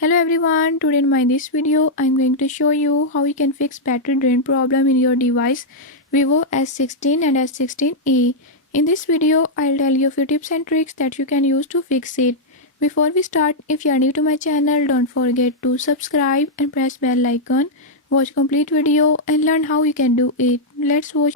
Hello everyone, today in my this video I'm going to show you how you can fix battery drain problem in your device Vivo S16 and S16e. In this video I'll tell you a few tips and tricks that you can use to fix it. Before we start, if you are new to my channel, don't forget to subscribe and press bell icon. Watch complete video and learn how you can do it. Let's watch.